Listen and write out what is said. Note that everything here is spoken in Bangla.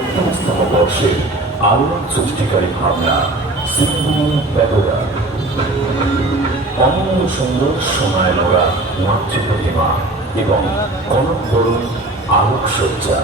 উত্তমস্তম বর্ষের আলোড়ন সৃষ্টিকারী ভাবনা সিঙ্গুর প্যাগোডা, অমূল্য সুন্দর সোনায় মোড়া মাতৃ প্রতিমা এবং কনক বরুণ আলোকসজ্জা।